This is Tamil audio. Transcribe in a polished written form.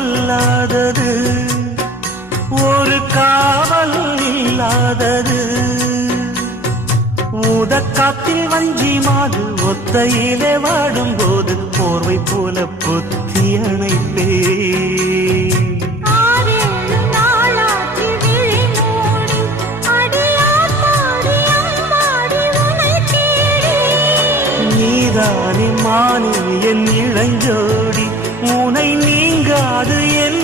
பொல்லாதது ஒரு காவல் இல்லாதது ஊதக்காத்தில் வஞ்சி மாது ஒத்தையிலே வாடும்போது போர்வை போல பொத்தி அணைப்பே நீதானே மானே என் இளஞ்சோடி உனை நீங்காது என்